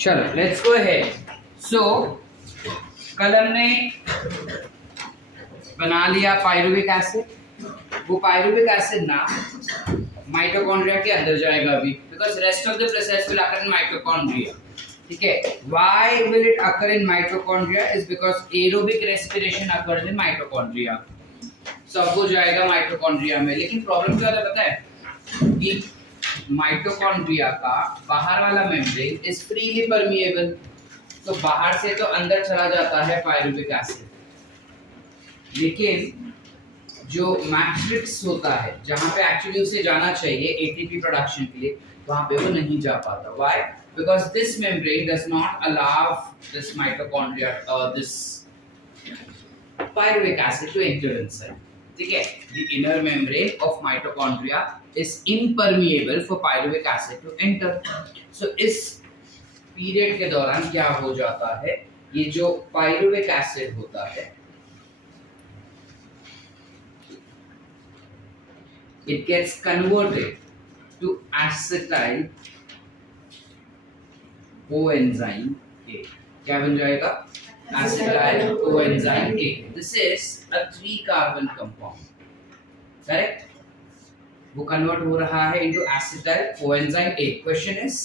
चलो let's go ahead. सो कल हमने बना लिया पायरुविक एसिड। वो पायरुविक एसिड ना माइटोकॉन्ड्रिया के अंदर जाएगा अभी, because rest of the process will occur in mitochondria. ठीक है, why will it occur in mitochondria is because aerobic respiration occurs in mitochondria. सब वो जाएगा माइटोकॉन्ड्रिया में। लेकिन प्रॉब्लम क्या होता है पता है कि माइटोकॉन्ड्रिया का बाहर वाला मेम्ब्रेन इज फ्रीली परमिएबल, तो बाहर से तो अंदर चला जाता है पायरुविक एसिड, लेकिन जो मैट्रिक्स होता है जहां पे एक्चुअली उसे जाना चाहिए एटीपी प्रोडक्शन के लिए, वहां पे वो नहीं जा पाता। Why? Because this membrane does not allow this mitochondria this pyruvic acid to enter inside. ठीक है, the inner membrane of mitochondria is impermeable for pyruvic acid to enter. So इस पीरियड के दौरान क्या हो जाता है, ये जो pyruvic acid होता है it gets converted to acetyl coenzyme A. क्या बन जाएगा? Acetyl coenzyme A. This is a 3-carbon compound. Correct? वो कन्वर्ट हो रहा है into acetyl coenzyme A. Question is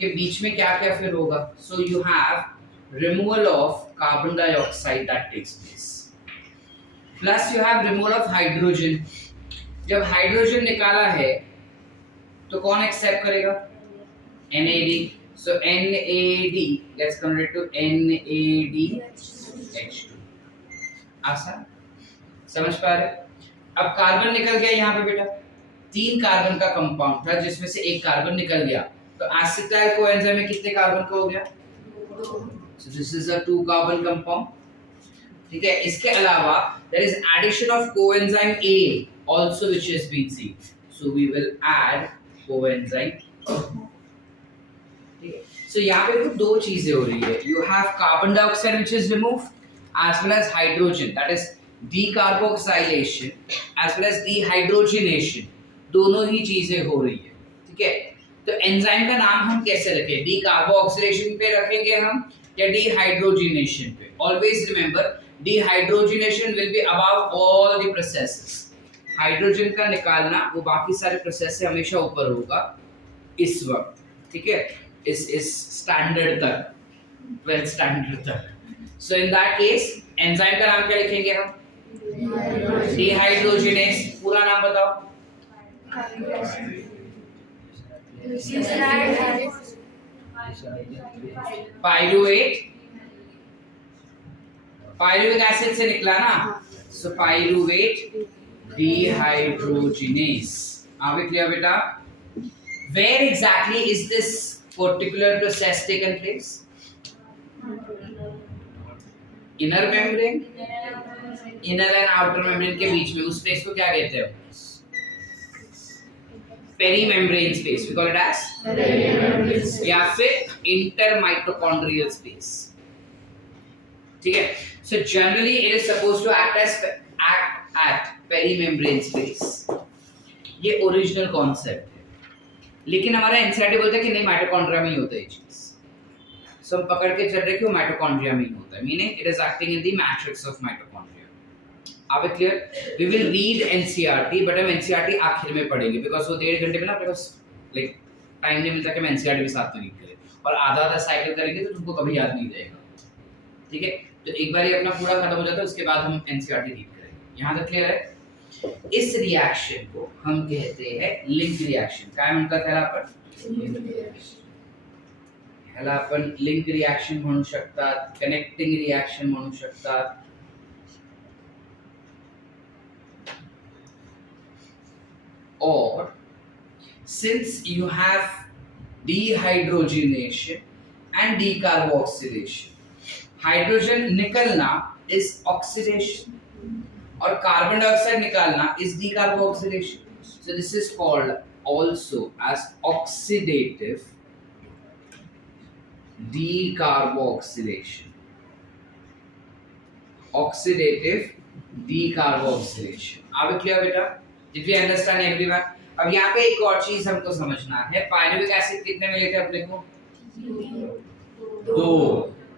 कि बीच में क्या क्या फिर होगा? So you have removal of carbon dioxide that takes place. Plus you have removal of hydrogen. जब हाइड्रोजन निकाला है तो कौन एक्सेप्ट करेगा? NAD. So NAD gets converted to NADH2. आसान, समझ पा रहे? अब कार्बन निकल गया यहाँ पे बेटा, 3 कार्बन का कंपाउंड था जिसमें से एक कार्बन निकल गया, तो एसिटाइल कोएंजाइम में कितने कार्बन का हो गया? So this is a 2 carbon compound. ठीक है, इसके अलावा there is addition of coenzyme A also which has been seen. So we will add coenzyme. So यहाँ पे तो 2 चीजें हो रही है। You have carbon dioxide which is removed as well as hydrogen, that is decarboxylation as well as dehydrogenation, दोनों ही चीजें हो रही है। ठीक है, तो एंजाइम का नाम हम कैसे रखें? decarboxylation पे रखेंगे हम या dehydrogenation पे? Always remember dehydrogenation will be above all the processes. Hydrogen का निकालना वो बाकी सारे प्रोसेस से हमेशा ऊपर होगा इस वक्त। ठीक है, इस स्टैंडर्ड तक, 12th स्टैंडर्ड तक। सो इन दैट केस एंजाइम का नाम क्या लिखेंगे हम? डिहाइड्रोजिनेस। पूरा नाम बताओ। पायरुवेट, पायरुविक एसिड से निकला ना, सो pyruvate dehydrogenase. Are we clear beta? Where exactly is this particular process taken place? Inner membrane, inner and outer membrane के बीच में उस स्पेस को क्या कहते हैं? Perimembrane space. We call it as perimembrane space या फिर intermitochondrial space। ठीक है, so generally it is supposed to act at perimembrane space. ये ओरिजिनल कॉन्सेप्ट है, लेकिन हमारा एनसीईआरटी बोलता है कि नहीं माइटोकॉन्ड्रिया में ही होता है ये चीज। सो हम पकड़ के चल रहे कि वो माइटोकॉन्ड्रिया में ही होता है, meaning it is acting in the matrix of mitochondria. Are we clear? We will read NCERT, but हम एनसीईआरटी आखिर में पढ़ेंगे बिकॉज वो 1.5 घंटे में ना अपने पास लाइक टाइम नहीं मिलता कि हम एनसीईआरटी भी साथ में रीड करें, और आधा आधा साइकिल करेंगे तो तुमको कभी याद नहीं रहेगा। ठीक है, तो एक बार ये अपना पूरा खत्म हो जाता है उसके बाद हम एनसीईआरटी रीड करेंगे। यहाँ तक क्लियर है? इस रिएक्शन को हम कहते हैं लिंक रिएक्शन। काय म्हणतात त्याला आपण? ह्याला आपण लिंक रिएक्शन म्हणू शकतात, कनेक्टिंग रिएक्शन म्हणू शकतात। Or since you have dehydrogenation and decarboxylation, hydrogen निकलना is oxidation और कार्बन डाइऑक्साइड निकालना is decarboxylation. So this is called also as oxidative decarboxylation. Oxidative decarboxylation. Are we clear बेटा? Did we understand everyone? अब यहाँ पे एक और चीज हमको समझना है, पायरुविक एसिड कितने मिले थे अपने को? दो।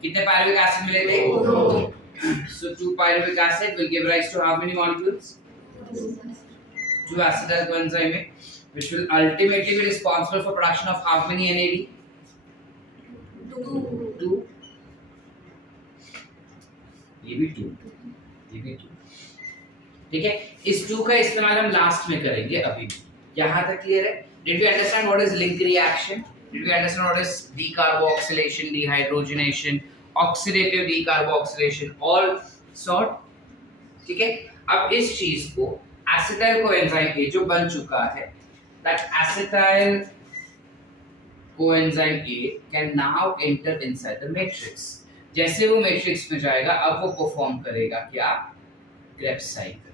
कितने पायरुविक एसिड मिले थे? दो। So two pyruvic acid will give rise to how many molecules? Two acetyl coenzyme, which will ultimately be responsible for production of how many NAD? Two. ये भी टू, ये भी टू। ठीक है, इस टू का इस्तेमाल हम लास्ट में करेंगे अभी। यहाँ तक क्लियर है? Did we understand what is link reaction? Did we understand what is decarboxylation, dehydrogenation, oxidative decarboxylation, all sort? ठीक है, अब इस चीज को एसिटाइल कोएंजाइम ए जो बन चुका है, that acetyl coenzyme A can now enter inside the matrix. जैसे वो मैट्रिक्स में जाएगा, अब वो परफॉर्म करेगा क्या? Krebs cycle.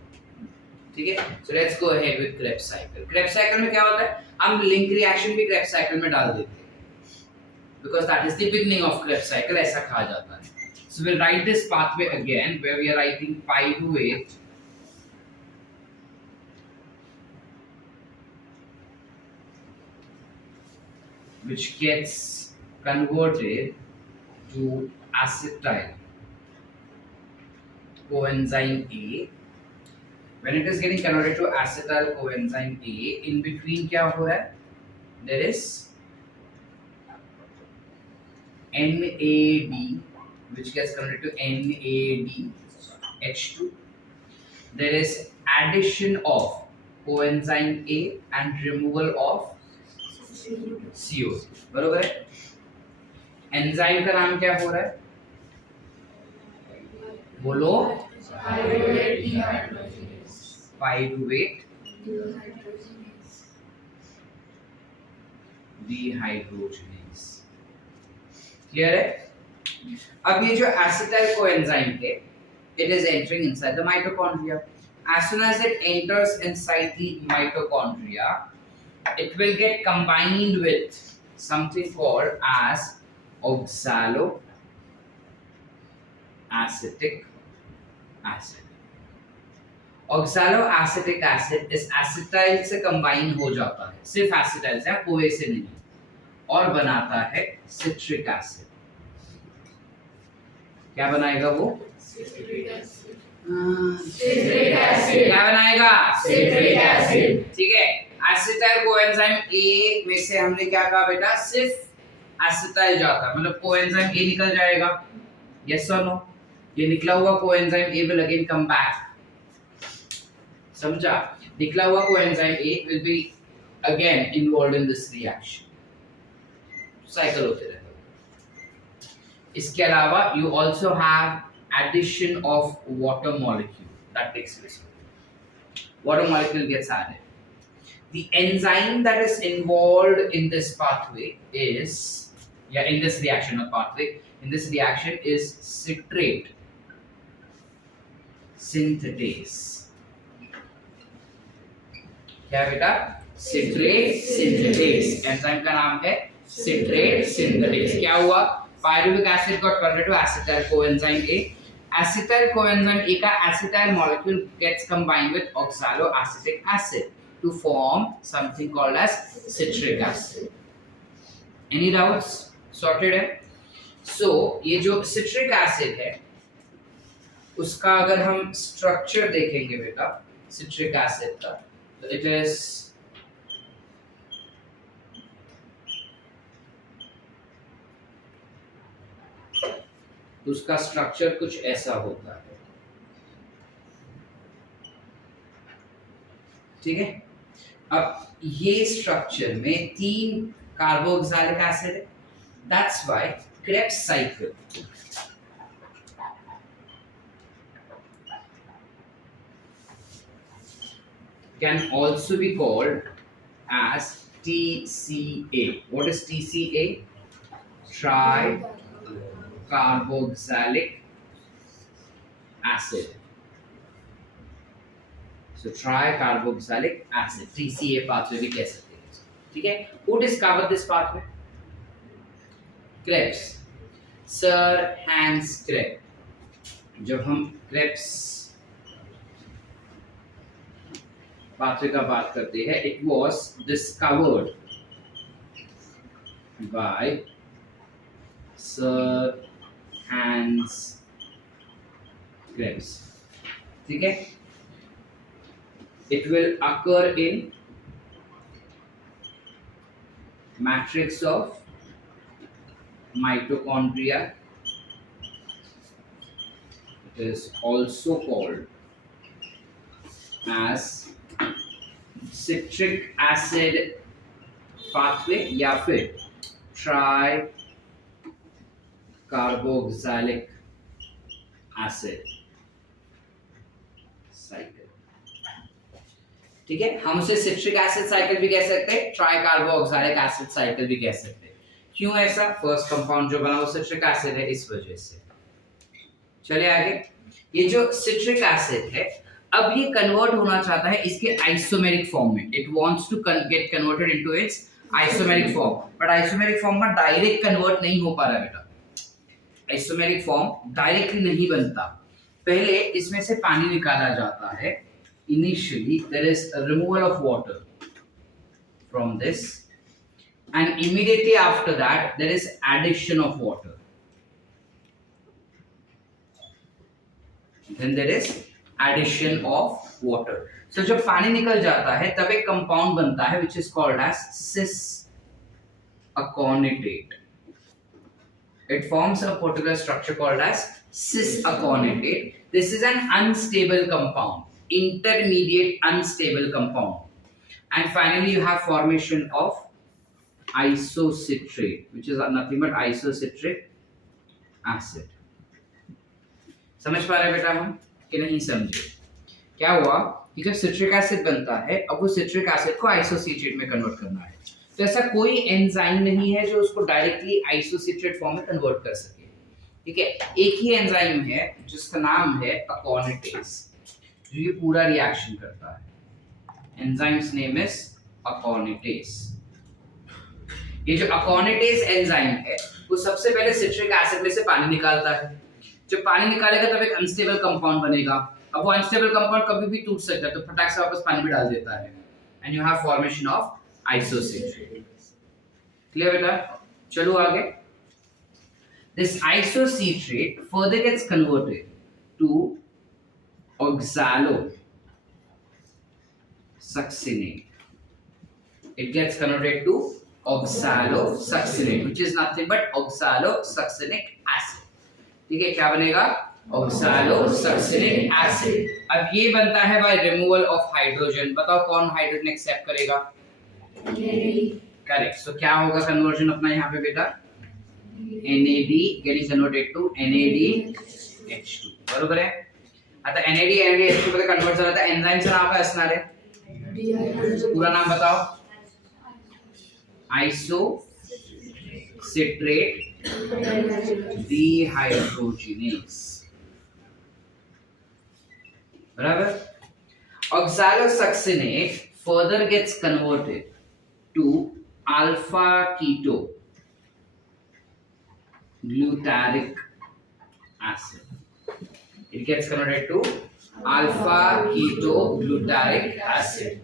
ठीक है, so let's go ahead with Krebs cycle. Krebs cycle में क्या होता है? हम लिंक रिएक्शन भी क्रेब्स साइकिल में डाल देते हैं, because that is the beginning of Krebs cycle, ऐसा कहा जाता है। So we'll write this pathway again, where we are writing pyruvate which gets converted to acetyl coenzyme A. When it is getting converted to acetyl coenzyme A, in between क्या हो रहा है? There is NAD which gets converted to NADH2. There is addition of coenzyme A and removal of CO. बरोबर है? Enzyme का नाम क्या हो रहा है? बोलो। Pyruvate dehydrogenase. क्लियर है? अब ये जो एसिटाइल कोएंजाइम है, it is entering inside the mitochondria. As soon as it enters inside the mitochondria, it will get combined with something called as oxaloacetic acid. Oxaloacetic acid इस acetyl से combine हो जाता है, सिर्फ एसिटाइल से, कोए से नहीं, और बनाता है सिट्रिक एसिड। क्या बनाएगा वो? Citric acid. क्या बनाएगा? Citric acid. ठीक है, एसिटाइल कोएंजाइम ए में से हमने क्या कहा बेटा? सिर्फ एसिटाइल जाता, मतलब कोएंजाइम ए निकल जाएगा। यस और नो? ये निकला हुआ coenzyme A will again come back. समझा? निकला हुआ coenzyme A will be again involved in this reaction. Cycle होते रहता है। इसके अलावा you also have addition of water molecule that takes place. Water molecule gets added. The enzyme that is involved in this pathway is, in this reaction or pathway, in this reaction is citrate synthetase. क्या बेटा? citrate synthetase. Enzyme का नाम है citrate synthetase. क्या हुआ? Pyruvic acid got converted to acetyl coenzyme A. Acetyl coenzyme A का acetyl molecule gets combined with oxaloacetic acid to form something called as citric acid. Any doubts? Sorted है? So ये जो citric acid है, उसका अगर हम structure देखेंगे बेटा, citric acid का, तो it is तो उसका स्ट्रक्चर कुछ ऐसा होता है। ठीक है, अब ये स्ट्रक्चर में 3 कार्बोक्सिलिक एसिड है। That's why Krebs cycle can also be called as TCA. What is TCA? Tricarboxylic acid. So tricarboxylic acid, TCA pathway भी कह सकते हैं। ठीक है, who discovered this pathway? Krebs, Sir Hans Krebs. जब हम Krebs पाथवे का बात करते हैं, it was discovered by sir Hans Krebs, ठीक है। It will occur in matrix of mitochondria. It is also called as citric acid pathway या फिर ट्राई कार्बोक्सिलिक एसिड साइकिल, ठीक है। हम उसे सिट्रिक एसिड साइकिल भी कह सकते हैं, ट्राई कार्बोक्सिलिक एसिड साइकिल भी कह सकते हैं। क्यों ऐसा? फर्स्ट कंपाउंड जो बना वो सिट्रिक एसिड है, इस वजह से। चलिए आगे। ये जो सिट्रिक एसिड है, अब ये कन्वर्ट होना चाहता है इसके आइसोमेरिक फॉर्म में। It wants to get converted into its isomeric form, but isomeric form में डायरेक्ट कन्वर्ट नहीं हो पा रहा बेटा। आइसोमेरिक फॉर्म डायरेक्टली नहीं बनता, पहले इसमें से पानी निकाला जाता है। Initially there is a removal of water from this, and immediately after that there is addition of water, then there is addition of water. So जब पानी निकल जाता है तब एक कंपाउंड बनता है which is called as cis aconitate. It forms a particular structure called as cis aconitate. This is an unstable compound, intermediate unstable compound, and finally you have formation of isocitrate, which is nothing but isocitric acid. समझ पा रहे बेटा हम कि नहीं समझे? क्या हुआ कि जब सिट्रिक एसिड बनता है, अब वो सिट्रिक एसिड को आइसोसिट्रेट में कन्वर्ट करना है। तो ऐसा कोई एंजाइम नहीं है जो उसको डायरेक्टली आइसोसिट्रेट फॉर्म में कन्वर्ट कर सके, ठीक है। एक ही एंजाइम है जिसका नाम है अकोनिटेज, जो ये पूरा रिएक्शन करता है। Enzymes name is अकोनिटेज। ये जो अकोनिटेज एंजाइम है वो सबसे पहले सिट्रिक एसिड में से पानी निकालता है। जब पानी निकालेगा तब एक अनस्टेबल कंपाउंड बनेगा। अब वो अनस्टेबल कंपाउंड कभी भी टूट सकता है, तो फटाक से वापस पानी में डाल देता है, and you have formation of isocitrate. Clear बेटा? चलो आगे। This isocitrate further gets converted to oxalosuccinate. It gets converted to oxalosuccinate, which is nothing but oxalosuccinic acid, ठीक है। क्या बनेगा? oxalosuccinic acid। अब ये बनता है बाय रिमूवल ऑफ हाइड्रोजन। बताओ कौन हाइड्रोजन एक्सेप्ट करेगा? करेक्ट। सो क्या होगा कन्वर्जन अपना यहाँ पे बेटा? NAD getting converted to NADH2, बरोबर है। आता NAD NADH2 पे कन्वर्ट हो जाता है। एंजाइम से नाम क्या असणार है? पूरा नाम बताओ। आइसोसिट्रेट dehydrogenase, बराबर। oxalosuccinate further gets converted to alpha keto glutaric acid. It gets converted to alpha keto glutaric acid,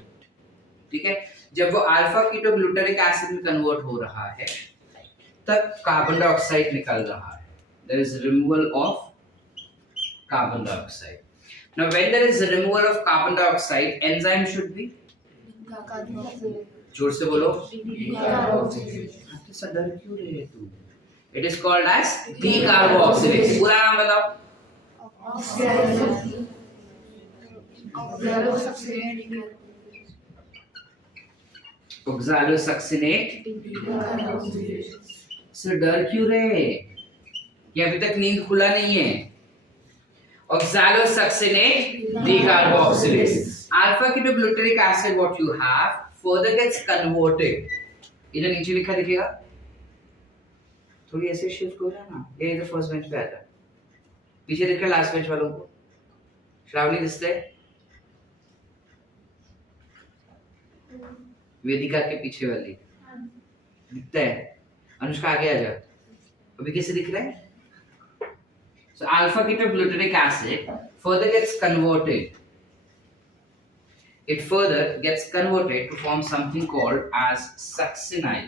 ठीक है। जब वो अल्फा कीटो ग्लूटारिक एसिड में कन्वर्ट हो रहा है तब कार्बन डाइऑक्साइड निकल रहा है। There is removal of carbon dioxide. Now when there is removal of carbon dioxide, enzyme should be, जोर से बोलो, तो सडन क्यों रहे तू? It is called as decarboxylase. पूरा नाम बताओ। oxalosuccinate। सर डर क्यों रहे? ये अभी तक नींद खुला नहीं है। oxalosuccinate decarboxylase, alpha ketogluteric acid what you have further gets converted। ये जो नीचे लिखा दिखेगा, थोड़ी ऐसे शिफ्ट हो जाना। ये इधर फर्स्ट बेंच पे आ जा, पीछे दिख रहा लास्ट बेंच वालों को? श्रावणी दिखते है? वेदिका के पीछे वाली दिखता है? अनुष्का आगे आ जा। अभी कैसे दिख रहा है? So alpha ketogluteric acid further gets converted. It further gets converted to form something called as succinyl.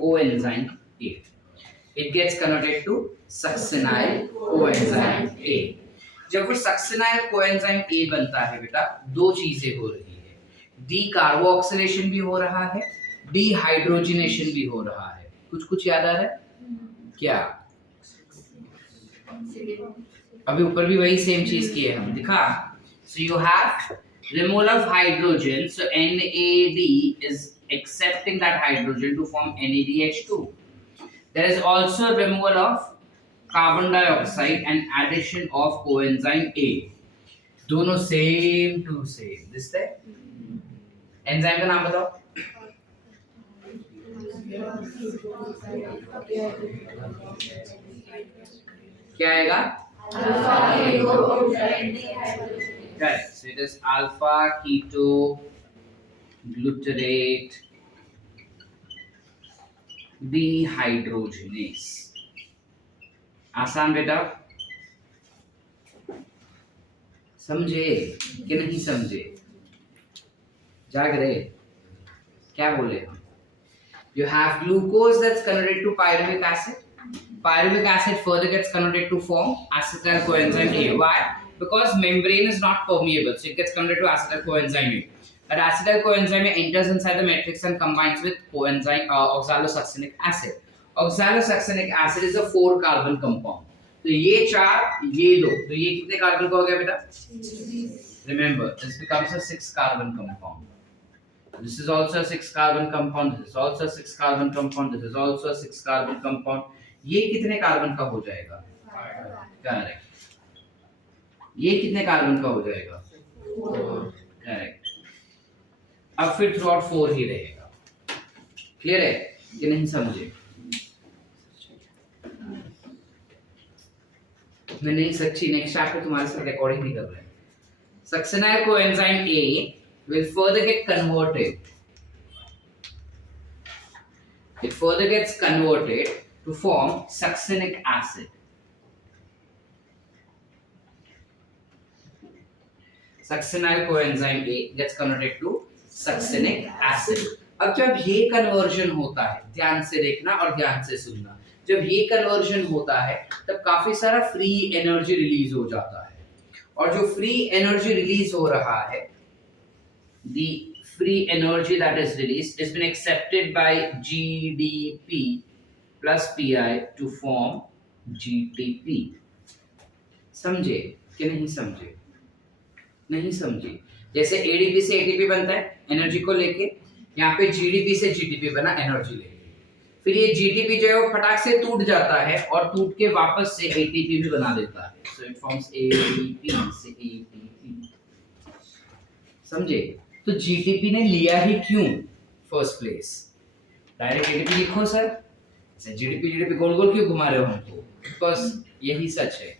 coenzyme A. It gets converted to succinyl coenzyme A. जब वो succinyl coenzyme A बनता है बेटा, दो चीजें हो रही है, डी कार्बोक्सिलेशन भी हो रहा है, डिहाइड्रोजनेशन भी हो रहा है। कुछ कुछ याद आ रहा है क्या? अभी ऊपर भी वही सेम चीज की है, हम दिखा। So you have removal of hydrogen, so NAD is accepting that hydrogen to form NADH2. There is also removal of carbon dioxide and addition of coenzyme A. दोनों सेम टू सेम। दिस है enzyme का नाम बताओ। क्या आएगा? Correct. So it is alpha keto glutarate dehydrogenase. आसान बेटा, समझे कि नहीं समझे? जाग रहे? क्या बोले हम? You have glucose that's converted to pyruvic acid. Pyruvic acid further gets converted to form acetyl coenzyme A. Why? Because membrane is not permeable, so it gets converted to acetyl coenzyme A. But acetyl coenzyme A enters inside the matrix and combines with coenzyme oxalosuccinic acid. Oxalosuccinic acid is a 4-carbon compound. तो ये चार, ये दो, तो ये कितने carbon का हो गया बेटा? Remember, this becomes a 6-carbon compound. This is also a 6-carbon compound. This is also a 6-carbon compound. This is also a 6-carbon compound. ये कितने कार्बन का हो जाएगा? करेक्ट। ये कितने कार्बन का हो जाएगा? करेक्ट। अब फिर थ्रू आउट 4 ही रहेगा। क्लियर है कि नहीं समझे? मैं नहीं सच्ची नेक्स्ट चैप्टर तुम्हारे साथ रिकॉर्डिंग नहीं कर रहा है। Succinyl coenzyme A will further get converted. It further gets converted to form succinic acid. Succinyl coenzyme A gets converted to succinic acid. अब जब ये कन्वर्जन होता है, ध्यान से देखना और ध्यान से सुनना, जब ये कन्वर्जन होता है तब काफी सारा फ्री एनर्जी रिलीज हो जाता है, और जो फ्री एनर्जी रिलीज हो रहा है, the free energy that is released has been accepted by GDP plus PI to form GTP. समझे कि नहीं समझे? नहीं समझे? जैसे ADP से ATP बनता है एनर्जी को लेके, यहाँ पे GDP से GTP बना एनर्जी लेके, फिर ये GTP जो है वो फटाक से टूट जाता है और टूट के वापस से ATP भी बना देता है, so it forms ADP से ATP. समझे? तो GTP ने लिया ही क्यों फर्स्ट प्लेस? डायरेक्ट ATP लिखो सर, GDP गोल गोल क्यों घुमा रहे हो हमको? बिकॉज यही सच है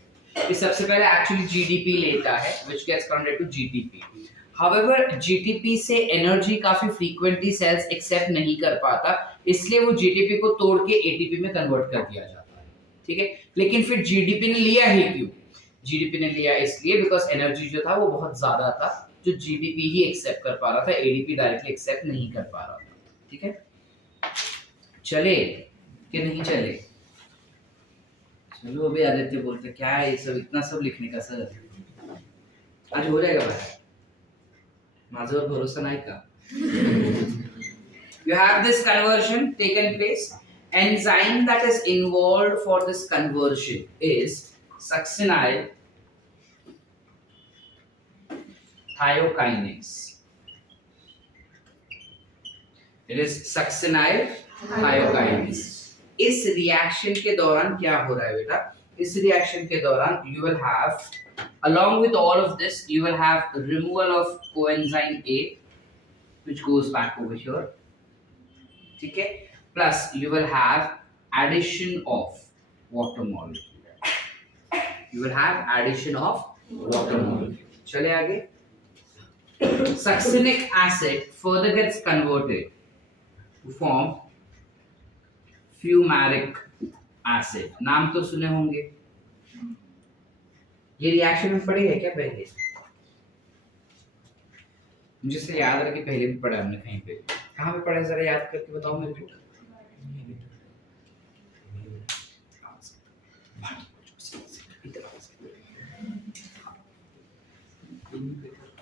कि सबसे पहले एक्चुअली GDP लेता है which gets converted to GTP. However, GTP से एनर्जी काफी फ्रीक्वेंटली सेल्स एक्सेप्ट नहीं कर पाता, इसलिए वो GTP को तोड़ के ATP में कन्वर्ट कर दिया जाता है, ठीक है? लेकिन फिर GDP ने लिया ही क्यों? GDP ने लिया इसलिए बिकॉज एनर्जी जो था वो बहुत ज्यादा था, जो GDP ही एक्सेप्ट कर पा रहा था, ADP डायरेक्टली एक्सेप्ट नहीं कर पा रहा था, ठीक है? चले कि नहीं चले? चलो अभी आदित्य बोलते क्या है ये सब इतना सब लिखने का सर, आज हो जाएगा भाई, माझ्यावर भरोसा नाही का? You have this conversion taken place. Enzyme that is involved for this conversion is succinyl thiokinase. It is succinyl thiokinase. इस रिएक्शन के दौरान क्या हो रहा है बेटा? इस रिएक्शन के दौरान you will have, along with all of this, you will have removal of coenzyme A, which goes back over here. ठीक है? Plus you will have addition of water molecule. You will have addition of water molecule. चले आगे. Succinic acid further gets converted to form fumaric acid. नाम तो सुने होंगे, ये reaction में पढ़े है क्या पहले? मुझे से याद रहा कि पहले भी पढ़ा हमने कहीं पे, कहाँ पे पढ़ा जरा याद करके बताओ मेरे बेटा।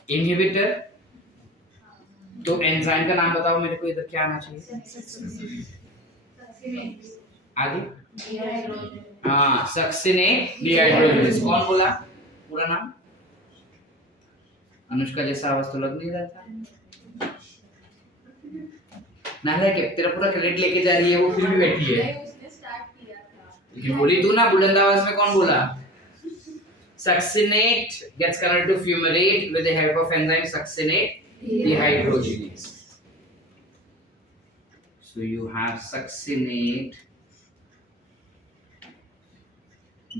इनहिबिटर। तो एंजाइम का नाम बताओ मेरे को, इधर क्या आना चाहिए आगे? हाँ, सक्सिनेट डिहाइड्रोजिनेज। कौन बोला पूरा नाम? अनुष्का जैसा आवाज तो लग नहीं रहा था। नाला के तेरा पूरा क्रेडिट लेके जा रही है वो, फिर भी बैठी है। उसने स्टार्ट किया था, लेकिन बोली तू ना बुलंद आवाज में। कौन बोला? Succinate gets converted to fumarate with the help of enzyme succinate dehydrogenase. So you have succinate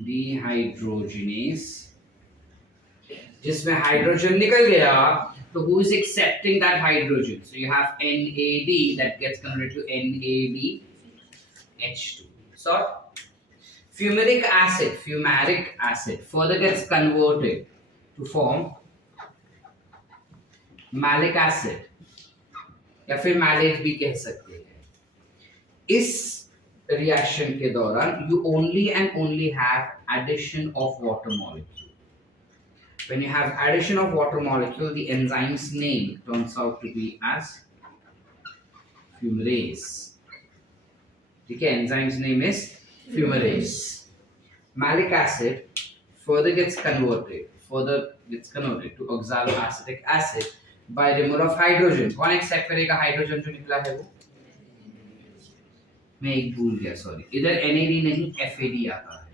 dehydrogenase, जिसमें हाइड्रोजन निकल गया, तो who is accepting that hydrogen? So you have NAD that gets converted to NADH2. So fumaric acid further gets converted to form malic acid, या फिर malate भी कह सकते हैं। इस रिएक्शन के दौरान you only and only have addition of water molecule. When you have addition of water molecule, the enzyme's name turns out to be as fumarase. ठीक है, enzyme's name is fumarase. Malic acid further gets converted to oxaloacetic acid by removal of hydrogen. कौन accept करेगा hydrogen जो निकला है वो? मैं एक भूल गया, सॉरी, इधर NAD नहीं FAD आता है।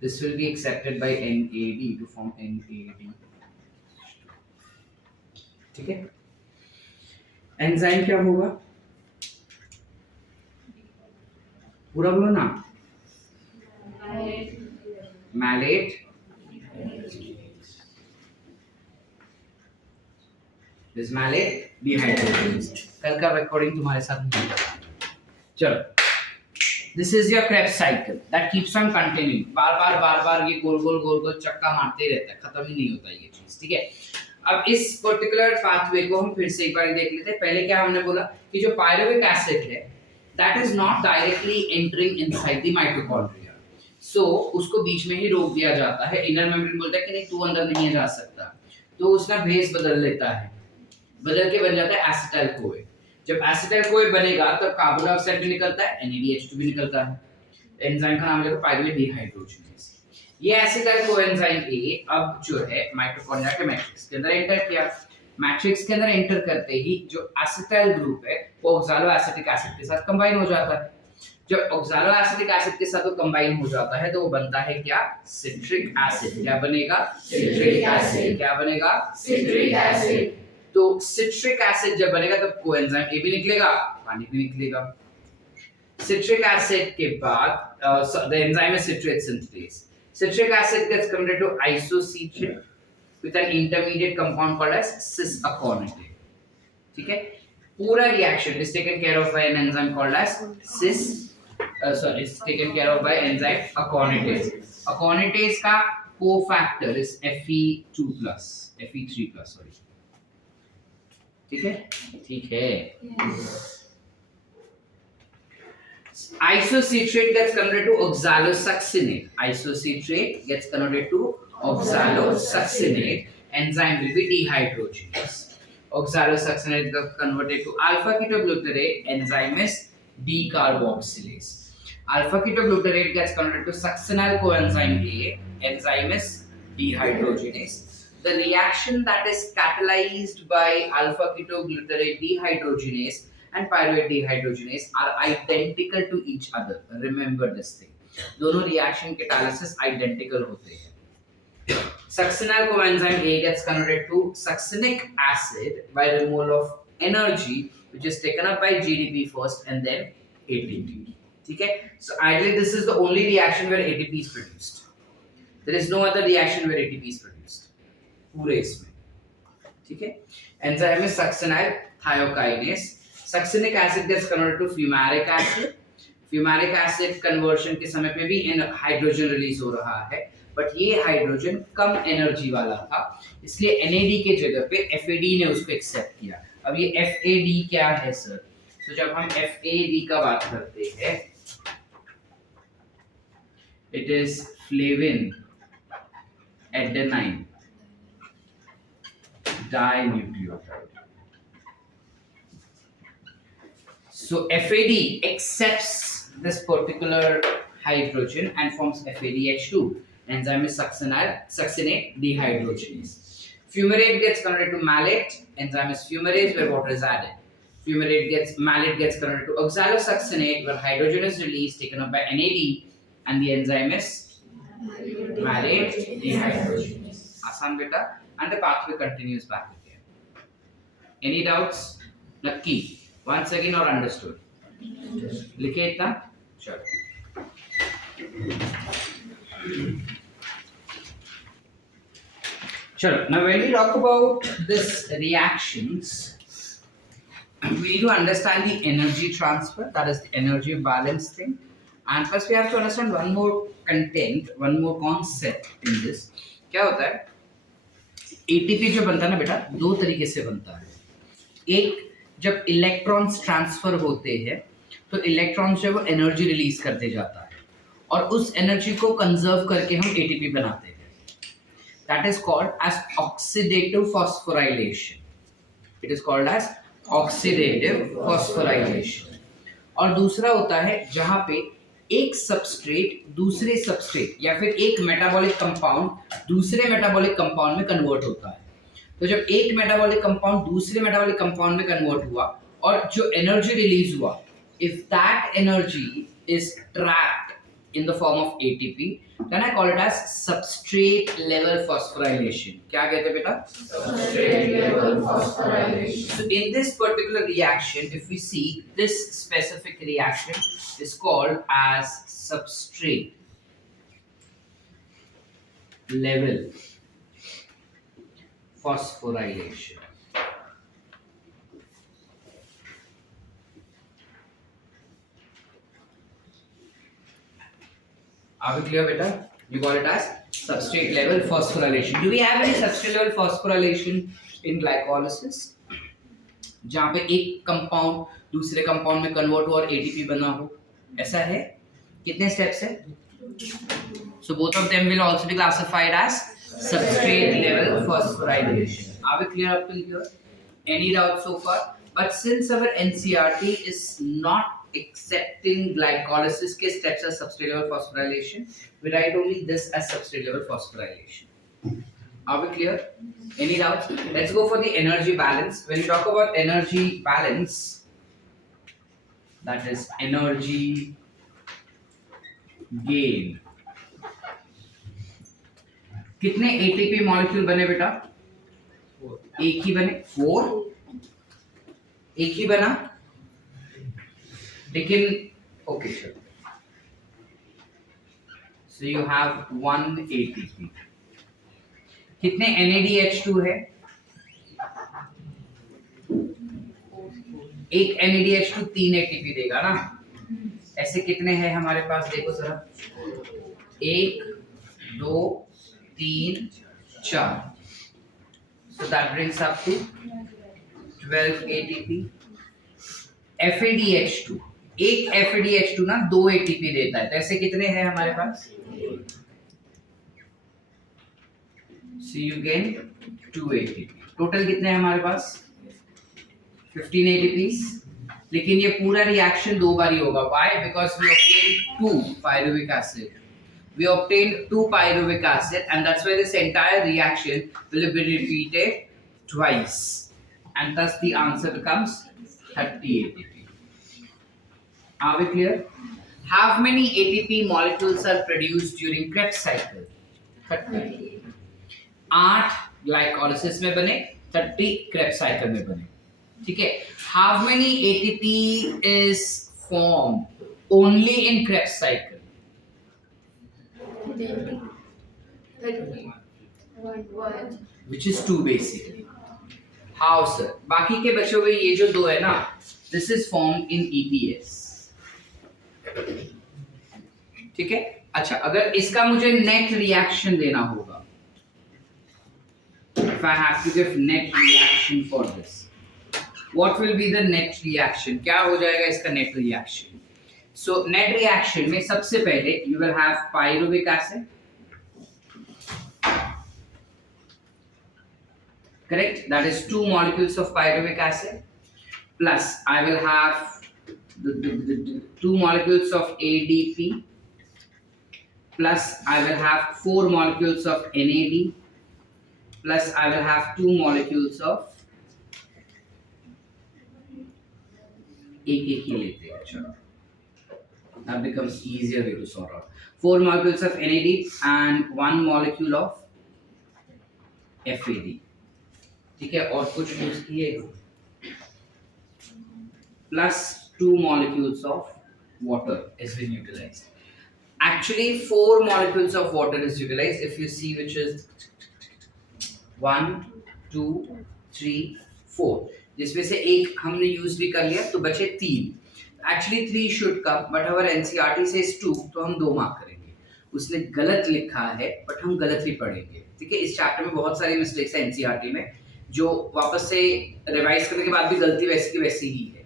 This will be accepted by NAD to form NAD. ठीक है, एंजाइम क्या होगा पूरा बोलो ना? malate this malate dehydrogenase। कल का रिकॉर्डिंग तुम्हारे साथ नहीं करना। चलो, this is your Krebs cycle that keeps on continuing। बार बार ये गोल गोल चक्का मारते ही रहता है, खत्म ही नहीं होता ये चीज। ठीक है, अब इस पर्टिकुलर पाथवे को हम फिर से एक बार देख लेते हैं। पहले क्या हमने बोला कि जो पायरुविक एसिड है that is not directly entering inside the mitochondria, so उसको बीच में ही रोक दिया जाता है। इनर मेम्ब्रेन बोलता है कि नहीं तू अंदर नहीं जा सकता, तो उसका बेस बदल लेता है, बदल के बन जाता है एसिटाइल कोए। जब एसिटाइल कोए बनेगा तब कार्बन डाइऑक्साइड भी निकलता है, NADH2 भी निकलता है। एंजाइम का नाम है पायरुवेट डिहाइड्रोजिनेज। ये एसिटाइल कोएंजाइम ए अब जो है माइटोकॉन्ड्रिया के मैट्रिक्स के अंदर एंटर किया। मैट्रिक्स के अंदर एंटर करते ही जो एसिटाइल ग्रुप है वो ऑक्सालोएसिटिक एसिड के साथ कंबाइन हो जाता है। जब ऑक्सालोएसिटिक एसिड के साथ वो कंबाइन हो जाता है तो वो बनता है क्या? Citric acid. क्या बनेगा? Citric acid. क्या बनेगा? Citric acid. तो सिट्रिक एसिड जब बनेगा तब कोएंजाइम ए भी निकलेगा, पानी भी निकलेगा। सिट्रिक एसिड के बाद the enzyme is citrate synthase. Citric acid gets converted to isocitrate with an intermediate compound called as cis-aconitate. ठीक है, पूरा reaction is taken care of by an enzyme called as it's taken care of by enzyme aconitase. Aconitase का cofactor is Fe3+, sorry. ठीक है, ठीक है। Isocitrate gets converted to oxalosuccinate. Isocitrate gets converted to oxalosuccinate. Enzyme will be dehydrogenase. Oxalosuccinate gets converted to alpha ketoglutarate. Enzyme is decarboxylase. Alpha ketoglutarate gets converted to succinyl coenzyme A. Enzyme is dehydrogenase. The reaction that is catalyzed by alpha ketoglutarate dehydrogenase and pyruvate dehydrogenase are identical to each other. Remember this thing. दोनों reaction catalysis identical होते हैं। Succinyl coenzyme A gets converted to succinic acid by removal of energy, which is taken up by GDP first and then ATP. ठीक है? So ideally this is the only reaction where ATP is produced. There is no other reaction where ATP is produced. पूरे इसमें, ठीक है? Enzyme is succinyl thiokinase. Succinic acid gets converted to fumaric acid. Fumaric acid conversion के समय पे भी hydrogen release हो रहा है, बट ये हाइड्रोजन कम एनर्जी वाला था, इसलिए NAD के जगह पे FAD ने उसको एक्सेप्ट किया। अब ये FAD क्या है सर? तो जब हम FAD का बात करते हैं, it is flavin adenine dinucleotide. So FAD accepts this particular hydrogen and forms FADH2. Enzyme is succinate dehydrogenase. Fumarate gets converted to malate. Enzyme is fumarase, where water is added. Malate gets converted to oxalosuccinate, where hydrogen is released, taken up by NAD, and the enzyme is malate dehydrogenase. Asan beta, and the pathway continues back again. Any doubts? Lucky. Once again or understood? लिखे इतना? Sure. Sure. Now when we talk about this reactions, we need to understand the energy transfer, that is the energy balance thing, and first we have to understand one more content, one more concept in this. क्या होता है? ATP जो बनता है ना बेटा, दो तरीके से बनता है. एक, जब इलेक्ट्रॉन्स ट्रांसफर होते हैं तो इलेक्ट्रॉन्स जो है वो एनर्जी रिलीज करते जाता है और उस एनर्जी को कंजर्व करके हम एटीपी बनाते हैं. That is called as oxidative phosphorylation. It is called as oxidative phosphorylation. और दूसरा होता है जहां पे एक सबस्ट्रेट दूसरे सबस्ट्रेट या फिर एक मेटाबॉलिक कंपाउंड दूसरे मेटाबॉलिक कंपाउंड में कन्वर्ट होता है. तो जब एक मेटाबॉलिक कंपाउंड दूसरे मेटाबॉलिक कंपाउंड में कन्वर्ट हुआ और जो एनर्जी रिलीज हुआ, if that energy is trapped in the form of ATP, then I call it as substrate level phosphorylation. क्या कहते हैं बेटा? Substrate level phosphorylation. So in this particular reaction, if we see this specific reaction is called as substrate level phosphorylation. Are we clear, beta? You got it as substrate level phosphorylation. Do we have any substrate level phosphorylation in glycolysis? जहाँ पे एक compound दूसरे compound में convert हो और ATP बना हो, ऐसा है? कितने स्टेप्स है? So both of them will also be classified as substrate level phosphorylation. Are we clear up till here? Any doubts so far? But since our NCERT is not accepting glycolysis के steps as substrate level phosphorylation, we write only this as substrate level phosphorylation. Are we clear? Any doubts? Let's go for the energy balance. When we talk about energy balance, that is energy gain. कितने ATP molecule बने बेटा? एक ही बने. 4. एक ही बना, लेकिन okay sure. So you have 1 ATP. कितने NADH2 है? एक NADH2 3 एटीपी देगा ना. ऐसे कितने हैं हमारे पास? देखो जरा. 1 2 3 4. So that brings up to 12 ATP. FADH2, एक FADH2 ना 2 ATP देता है. तो ऐसे कितने हैं हमारे पास? So you gain 2 ATP. Total कितने हैं हमारे पास? 15 ATPs. लेकिन ये पूरा रिएक्शन 2 बार ही होगा. Why? Because we obtained 2 pyruvic acid. We obtained 2 pyruvic acid, and that's why this entire reaction will be repeated twice, and thus the answer becomes 30 ATP. Are we clear? How many ATP molecules are produced during Krebs cycle? 30. 8 glycolysis में बने, 30 Krebs cycle में बने. ठीक है? How many ATP is formed only in Krebs cycle? 31. Which is 2 basically. How sir? बाकी के बचे हुए ये जो 2 है ना, this is formed in EPS. ठीक है? अच्छा, अगर इसका मुझे नेट रिएक्शन देना होगा, if I have to give net reaction for this, what will be the net reaction, क्या हो जाएगा इसका net reaction? So net reaction में सबसे पहले you will have pyruvic acid, correct? That is 2 molecules of pyruvic acid, plus I will have the 2 molecules of ADP, plus I will have 4 molecules of NAD, plus I will have 2 molecules of एक ही लेते हैं, चलो that becomes easier way to sort out. 4 molecules of NAD and 1 molecule of FAD, ठीक है, और कुछ use किए plus 2 molecules of water is been utilized. Actually 4 molecules of water is utilized, if you see, which is 1 2 3 4, जिसमें से एक हमने use भी कर लिया तो बचे 3. Actually 3 should come, but our NCERT से 2, तो हम 2 मार्क करेंगे. उसने गलत लिखा है बट हम गलत ही पढ़ेंगे, ठीक है. इस चैप्टर में बहुत सारी मिस्टेक्स है एनसीईआरटी में, जो वापस से रिवाइज करने के बाद भी गलती वैसी की वैसी ही है,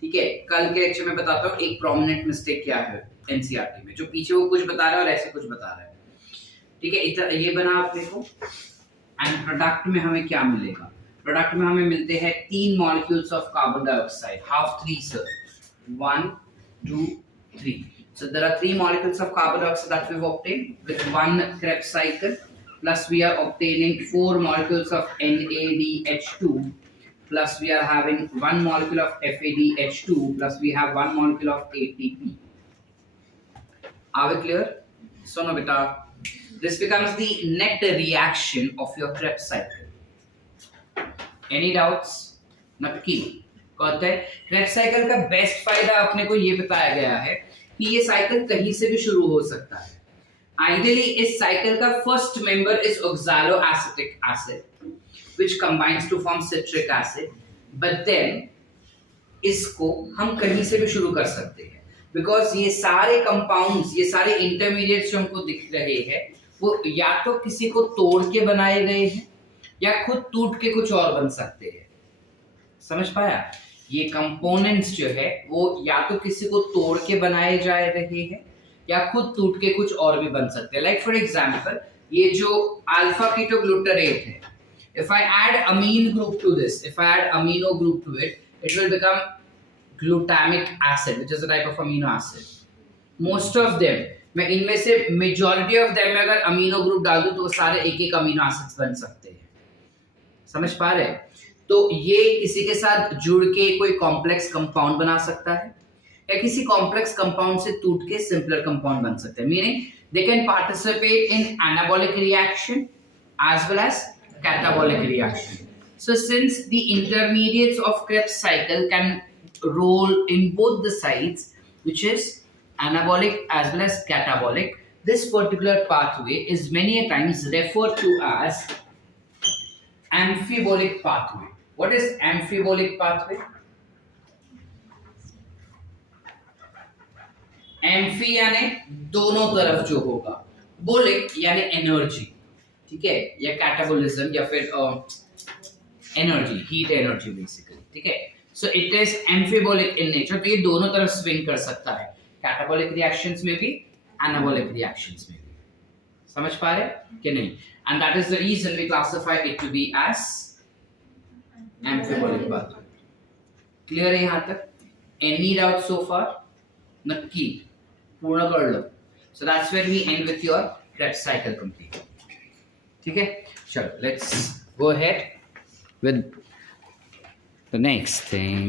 ठीक है. कल के लेक्चर में बताता हूँ एक प्रोमिनेंट मिस्टेक क्या है एनसीईआरटी में, जो पीछे वो कुछ बता रहा है और ऐसे कुछ बता रहा है, ठीक है. इतना ये बना आपने को. एंड प्रोडक्ट में हमें क्या मिलेगा? प्रोडक्ट में हमें मिलते हैं 3 molecules of carbon dioxide, half 3 sir, 1 2 3. So there are 3 molecules of carbon dioxide that we've obtained with 1 Krebs cycle, plus we are obtaining 4 molecules of NADH2, plus we are having 1 molecule of FADH2, plus we have 1 molecule of ATP. Are we clear? So now beta, this becomes the net reaction of your Krebs cycle. Any doubts? नक्की कहते हैं Krebs cycle का best फायदा अपने को ये बताया गया है कि ये साइकिल कहीं से भी शुरू हो सकता है. आइडियली इस साइकिल का first member is oxaloacetic acid which combines to form citric acid, but then इसको हम कहीं से भी शुरू कर सकते हैं, बिकॉज ये सारे कंपाउंड्स, ये सारे इंटरमीडिएट्स जो हमको दिख रहे हैं वो या तो किसी को तोड़ के बनाए गए हैं या खुद टूट के कुछ और बन सकते हैं. समझ पाया? ये कंपोनेंट्स जो है वो या तो किसी को तोड़ के बनाए जा रहे हैं या खुद टूट के कुछ और भी बन सकते हैं. लाइक फॉर एग्जांपल ये जो अल्फा कीटोग्लूटारेट है, if I add amine group to this, if I add amino group to it, it will become glutamic acid, which is a type of amino acid. Most of them, मैं इनमें से majority of them में अगर amino group डाल दूं तो वो सारे एक एक amino acids बन सकते हैं. समझ पा रहे हैं? तो ये किसी के साथ जुड़ के कोई कॉम्प्लेक्स कंपाउंड बना सकता है या किसी कॉम्प्लेक्स कंपाउंड से टूट के सिंपलर कंपाउंड बन सकते हैं. Meaning they can participate in anabolic reaction as well as catabolic reaction. So since the intermediates of Krebs cycle can roll in both the sides, which is anabolic as well as catabolic, this particular pathway is many a times referred to as amphibolic pathway. What is amphibolic pathway? Amphi यानी दोनों तरफ जो होगा, बोलिक यानी energy, ठीक है, या catabolism या फिर एनर्जी, हीट एनर्जी बेसिकली, ठीक है. So it is एम्फीबोलिक in nature, तो ये दोनों तरफ स्विंग कर सकता है, कैटाबोलिक रिएक्शंस में भी, एनाबोलिक रिएक्शंस में भी. समझ पा रहे कि नहीं? And that is the reason we classify it to be as amphibolic pathway. Clear है यहां तक? Any doubt so far? नक्की पूर्ण कर लो. So that's where we end with your Krebs cycle complete. ठीक है, चलो let's go ahead with the next thing.